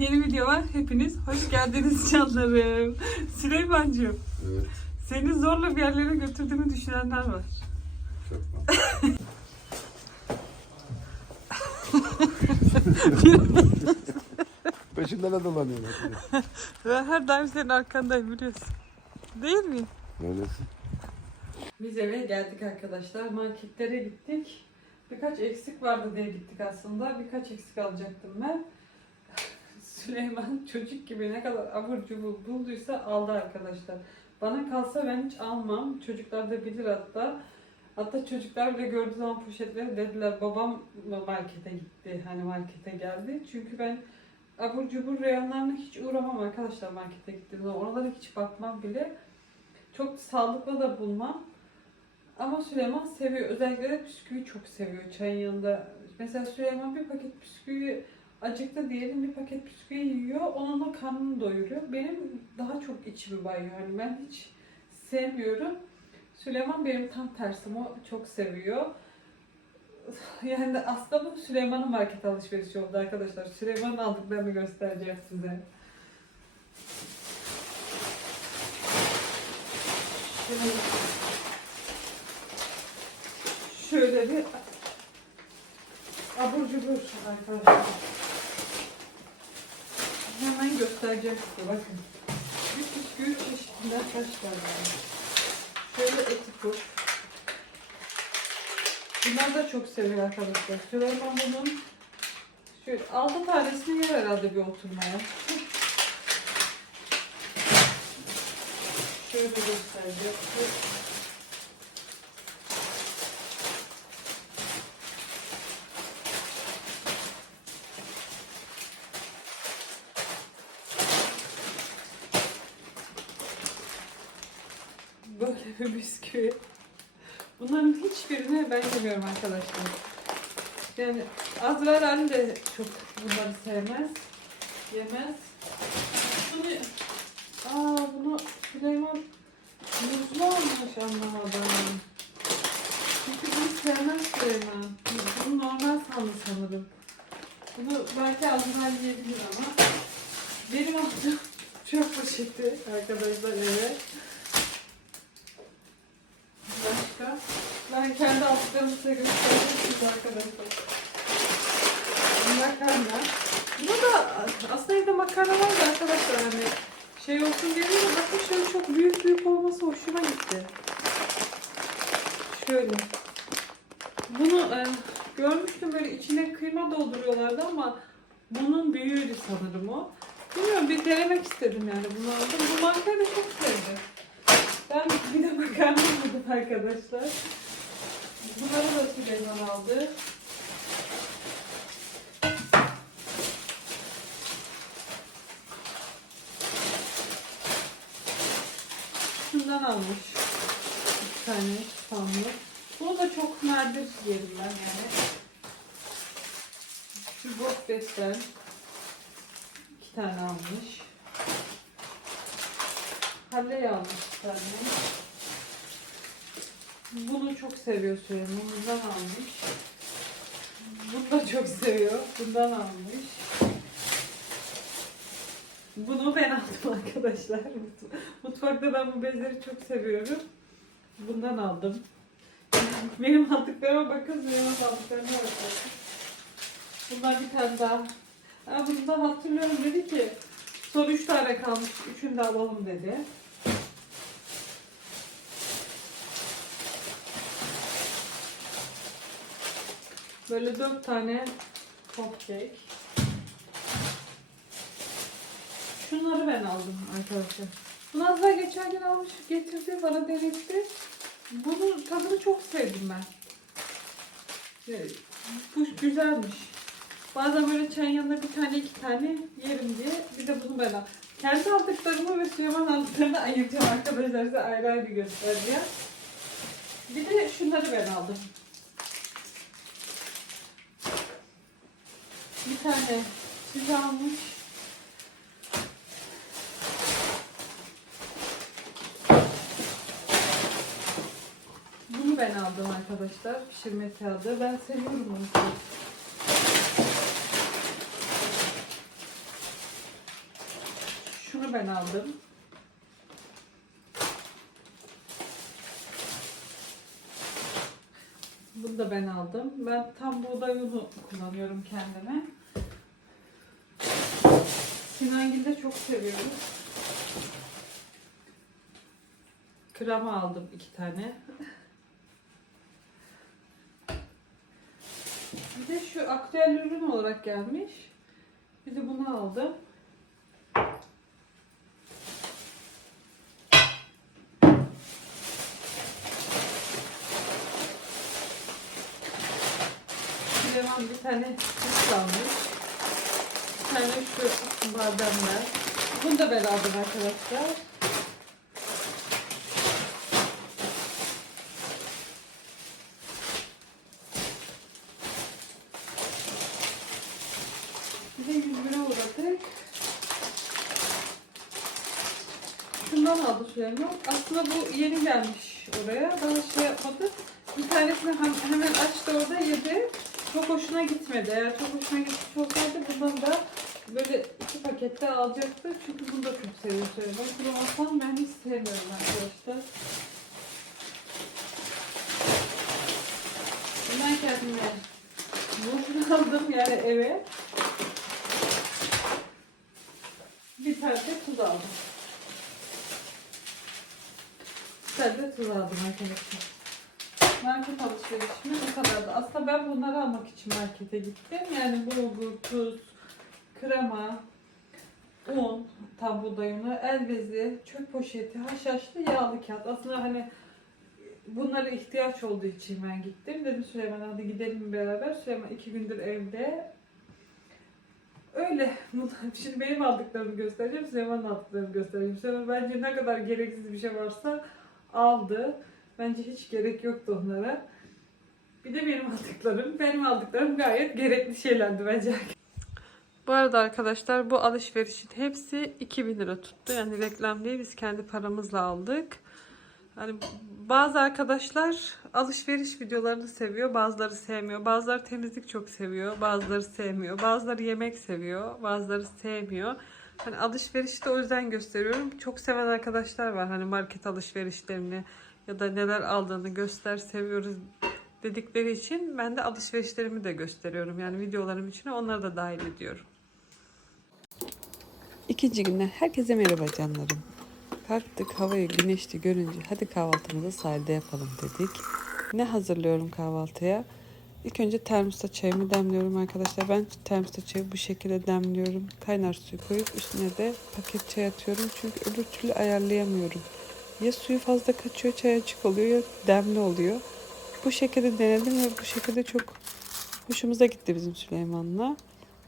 Yeni videoma hepiniz hoş geldiniz canlarım. Süleyman'cığım Evet. seni zorla bir yerlere götürdüğümü düşünenler var. Çok Peşinden de dolanıyorlar. Ben her daim senin arkandayım biliyorsun. Değil mi? Öylesin. Biz eve geldik arkadaşlar. Marketlere gittik. Birkaç eksik vardı diye gittik aslında. Birkaç eksik alacaktım ben. Süleyman çocuk gibi ne kadar abur cubur bulduysa aldı arkadaşlar. Bana kalsa ben hiç almam. Çocuklar da bilir hatta. Hatta çocuklar bile gördüğü zaman poşetleri dediler babam markete gitti. Hani markete geldi. Çünkü ben abur cubur reyonlarına hiç uğramam arkadaşlar markete gittiğim zaman. Oralara hiç bakmam bile. Çok sağlıklı da bulmam. Ama Süleyman seviyor. Özellikle de bisküvi çok seviyor çayın yanında. Mesela Süleyman bir paket bisküvi acıktı diyelim bir paket bisküvi yiyor. Onunla karnını doyuruyor. Benim daha çok içimi bayıyor. Hani ben hiç sevmiyorum. Süleyman benim tam tersim. O çok seviyor. Yani aslında bu Süleyman'ın market alışverişi oldu arkadaşlar. Süleyman'ın aldıklarını göstereceğim size. Şöyle bir abur cubur arkadaşlar. Hemen göstereceğim size bakın. Bir bisküvi çeşitinden kaç var. Şöyle eti kur. Bunlar da çok seviyor arkadaşlar. Süleyman bunun şöyle 6 tanesini yer herhalde bir oturmaya. Şöyle göstereceğim. Böyle bir bisküvi. Bunların hiçbirini ben yemiyorum arkadaşlar. Yani Azrail Ali de çok bunları sevmez. Yemez. Bunu, aa bunu Süleyman muzlu almış anlamadım. Çünkü bunu sevmez Süleyman. Bunu normal sandı sanırım. Bunu belki Azrail yiyebilir ama benim aldığım çöp poşeti arkadaşlar eve. Başka? Ben kendi aldıklarımı size arkadaşlar. Makarna. Buna da aslında evde makarna var da arkadaşlar hani şey olsun diye değil de bakın şöyle çok büyük büyük olması hoşuma gitti. Şöyle. Bunu e, görmüştüm böyle içine kıyma dolduruyorlardı ama bunun büyüğüydü sanırım o. Bilmiyorum bir denemek istedim yani bunu aldım. Bu markayı da çok sevdim. Ben bir de makarna buldum arkadaşlar. Süleyman aldı. Şundan almış. Bir tane spamlı. Bunu da çok nadir yerim ben yani. Şu Bokbet'ten iki tane almış. Halle almış bir tane. Bunu çok seviyor Süleyman. Bundan almış. Bunu da çok seviyor. Bundan almış. Bunu ben aldım arkadaşlar. Mutfakta ben bu bezleri çok seviyorum. Bundan aldım. Benim aldıklarıma bakın, benim aldıklarıma bakın. Bundan bir tane daha. Ha, bunu da hatırlıyorum dedi ki son üç tane kalmış, üçünü de alalım dedi. Böyle dört tane cupcake. Şunları ben aldım arkadaşlar. Bunu az daha geçen gün almış getirdi bana denetti. Bunun tadını çok sevdim ben. Evet, Bu güzelmiş. Bazen böyle çayın yanında bir tane iki tane yerim diye bir de bunu ben al. Kendi aldıklarımı ve Süleyman aldıklarını ayıracağım arkadaşlar size ayrı ayrı göstereceğim. Bir de şunları ben aldım. Bir tane süt almış. Bunu ben aldım arkadaşlar. Pişirme kağıdı. Ben seviyorum bunu. şunu ben aldım. Bunu da ben aldım. Ben tam buğday unu kullanıyorum kendime. Sinangil de çok seviyorum. Krema aldım iki tane. Bir de şu aktüel ürün olarak gelmiş. Bir de bunu aldım. Süleyman bir tane süt almış. Tane şu bademler. Bunu da ben arkadaşlar. Bir de 100 lira uğradık. Şundan aldı Süleyman. Aslında bu yeni gelmiş oraya. Daha şey yapmadı. Bir tanesini hem- hemen açtı orada yedi. Çok hoşuna gitmedi. Eğer çok hoşuna gitmiş olsaydı bundan da böyle iki pakette alacaktı. Çünkü bunu da çok seviyor Süleyman. Kruvasan ben hiç sevmiyorum arkadaşlar. Ben kendime bunu aldım yani eve. Bir tane de tuz aldım. Bir tane de tuz aldım arkadaşlar. Market alışverişimi bu kadardı. Aslında ben bunları almak için markete gittim. Yani bulgur, tuz, krema, un, tam buğday unu, el bezi, çöp poşeti, haşhaşlı yağlı kağıt. Aslında hani bunlara ihtiyaç olduğu için ben gittim. Dedim Süleyman hadi gidelim beraber. Süleyman iki gündür evde. Öyle. Şimdi benim aldıklarımı göstereceğim. Süleyman'ın aldıklarını göstereceğim. Süleyman bence ne kadar gereksiz bir şey varsa aldı. Bence hiç gerek yoktu onlara. Bir de benim aldıklarım. Benim aldıklarım gayet gerekli şeylerdi bence. Bu arada arkadaşlar bu alışverişin hepsi 2000 lira tuttu. Yani reklam değil biz kendi paramızla aldık. Hani bazı arkadaşlar alışveriş videolarını seviyor, bazıları sevmiyor. Bazıları temizlik çok seviyor, bazıları sevmiyor. Bazıları yemek seviyor, bazıları sevmiyor. Hani alışverişi de o yüzden gösteriyorum. Çok seven arkadaşlar var. Hani market alışverişlerini ya da neler aldığını göster seviyoruz dedikleri için ben de alışverişlerimi de gösteriyorum. Yani videolarım içine onları da dahil ediyorum. İkinci günden herkese merhaba canlarım. Kalktık havayı güneşli görünce hadi kahvaltımızı sahilde yapalım dedik. Ne hazırlıyorum kahvaltıya? İlk önce termosta çayımı demliyorum arkadaşlar. Ben termosta çayı bu şekilde demliyorum. Kaynar suyu koyup üstüne de paket çay atıyorum. Çünkü öbür türlü ayarlayamıyorum. Ya suyu fazla kaçıyor çay açık oluyor ya demli oluyor. Bu şekilde denedim ve bu şekilde çok hoşumuza gitti bizim Süleyman'la.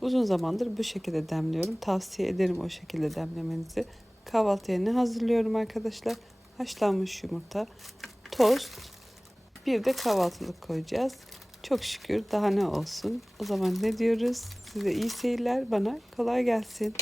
Uzun zamandır bu şekilde demliyorum. Tavsiye ederim o şekilde demlemenizi. Kahvaltıya ne hazırlıyorum arkadaşlar? Haşlanmış yumurta, tost, bir de kahvaltılık koyacağız. Çok şükür daha ne olsun. O zaman ne diyoruz? Size iyi seyirler, bana kolay gelsin.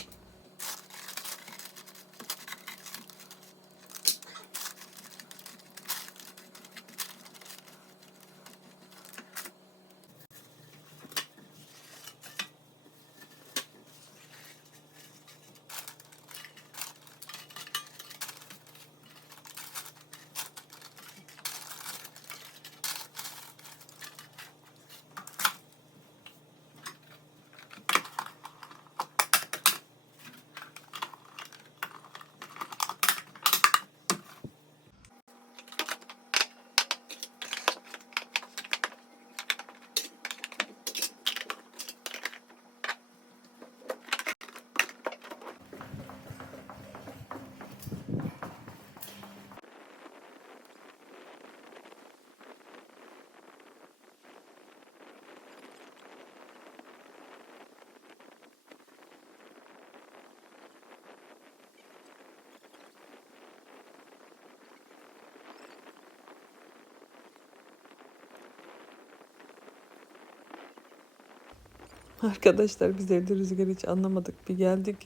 Arkadaşlar biz evde rüzgarı hiç anlamadık. Bir geldik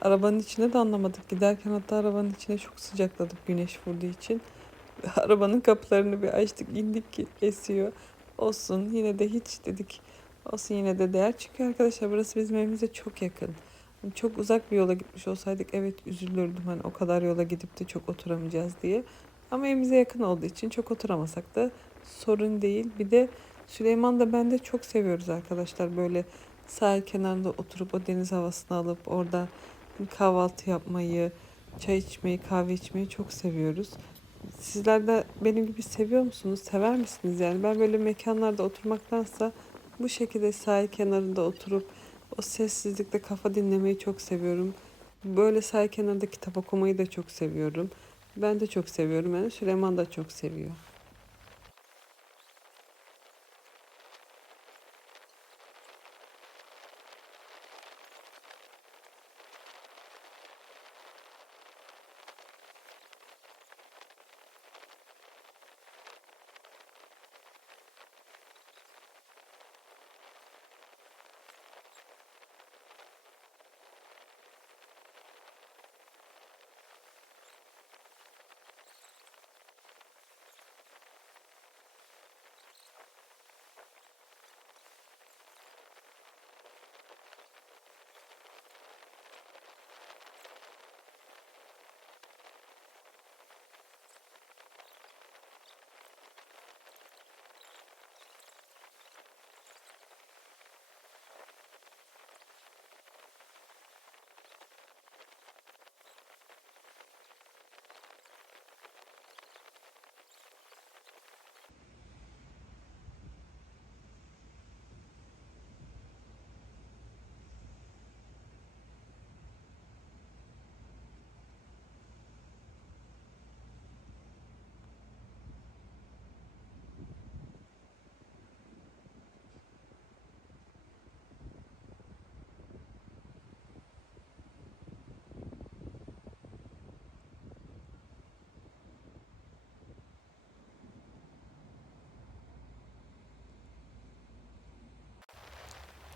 arabanın içine de anlamadık. Giderken hatta arabanın içine çok sıcakladık güneş vurduğu için. Arabanın kapılarını bir açtık indik ki esiyor. Olsun yine de hiç dedik. Olsun yine de değer. Çünkü arkadaşlar burası bizim evimize çok yakın. Çok uzak bir yola gitmiş olsaydık evet üzülürdüm hani o kadar yola gidip de çok oturamayacağız diye. Ama evimize yakın olduğu için çok oturamasak da sorun değil. Bir de Süleyman da ben de çok seviyoruz arkadaşlar. Böyle sahil kenarında oturup o deniz havasını alıp orada kahvaltı yapmayı, çay içmeyi, kahve içmeyi çok seviyoruz. Sizler de benim gibi seviyor musunuz? Sever misiniz? Yani ben böyle mekanlarda oturmaktansa bu şekilde sahil kenarında oturup o sessizlikte kafa dinlemeyi çok seviyorum. Böyle sahil kenarında kitap okumayı da çok seviyorum. Ben de çok seviyorum. Yani Süleyman da çok seviyor.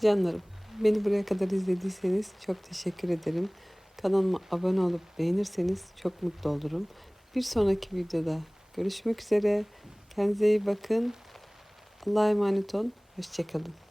Canlarım, beni buraya kadar izlediyseniz çok teşekkür ederim. Kanalıma abone olup beğenirseniz çok mutlu olurum. Bir sonraki videoda görüşmek üzere. Kendinize iyi bakın. Allah'a emanet olun. Hoşçakalın.